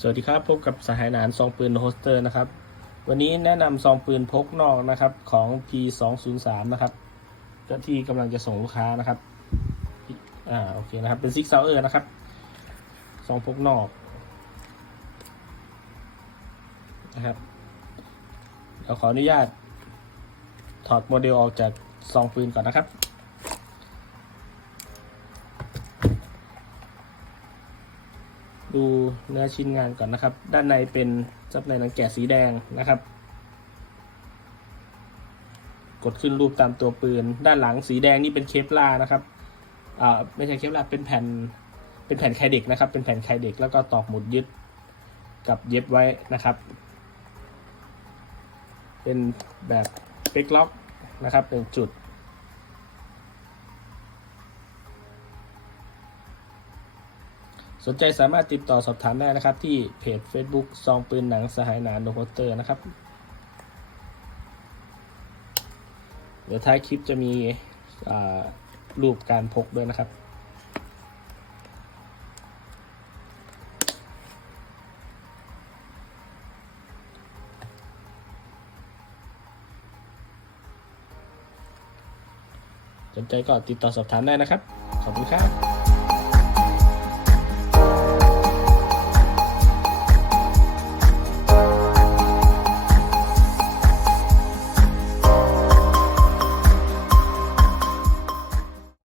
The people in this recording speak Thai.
สวัสดีครับ พบกับสหายหนานซองปืนโฮสเตอร์นะครับ วันนี้แนะนำซองปืนพกนอกนะครับของ P203 นะครับก็ที่กำลังจะส่งลูกค้านะครับอ่าโอเคนะครับ เป็นซิกเซาเออร์นะครับซองพกนอกนะครับเดี๋ยวขออนุญาตถอดโมเดลออกจากซองปืนก่อนนะครับ ดูเนื้อชิ้นงานก่อนนะครับ ด้านในเป็นซับในหนังแกะสีแดงนะครับ กดขึ้นรูปตามตัวปืน ด้านหลังสีแดงนี่เป็นเคปลานะครับอ่าไม่ใช่เคปลาเป็นแผ่นเป็นแผ่นไคเด็กนะครับ เป็นแผ่นไคเด็กแล้วก็ตอกหมุดยึดกับเย็บไว้นะครับ เป็นแบบเปกล็อกนะครับเป็นจุด สนใจสามารถติดต่อสอบถามได้นะครับ ที่เพจ Facebook ซองปืนหนังสหายหนานโนโฮเตอร์นะครับ เดี๋ยวท้ายคลิปจะมีรูปการพกด้วยนะครับสนใจก็ติดต่อสอบถามได้นะครับ ขอบคุณครับ